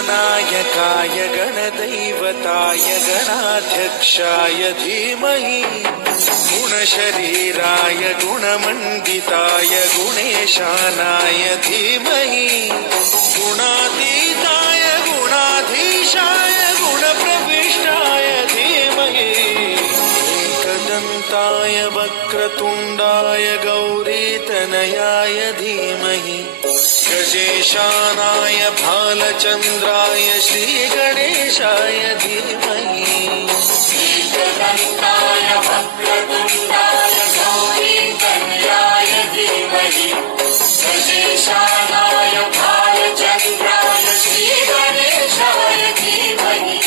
गणनायकाय गणदैवताय गणाध्यक्षाय धीमहि गुणशरीराय गुणमण्डिताय गुणेशानाय धीमहि गुणातीताय गुणाधीशाय गुणप्रविष्टाय धीमहि एकदन्ताय वक्रतुण्डाय गौरीतनयाय धीमहि गजेशानाय भालचन्द्राय श्रीगणेशाय धीमहि एकदन्ताय वक्रतुण्डाय गौरीतनयाय धीमहि गजेशानाय भालचन्द्राय श्रीगणेशाय धीमहि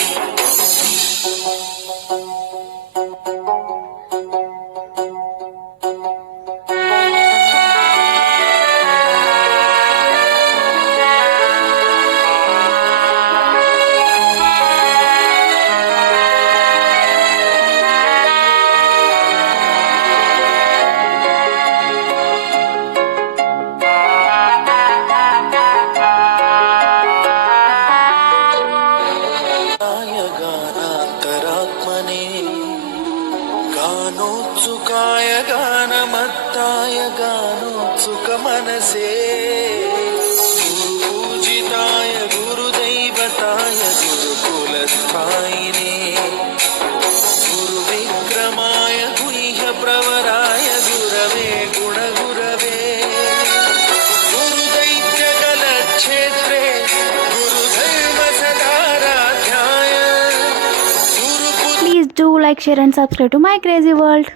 गानोत्सुकाय गानमत्ताय गानोत्सुकमनसे गुरुपूजिताय गुरुदैवताय गुरुकुलस्थायिने गुरुविक्रमाय गुह्यप्रवराय गुरवे गुणगुरवे गुरुदैत्यकलक्षेत्रे गुरुधर्मसदाराध्याय Please do like, share and subscribe to My Crazy World.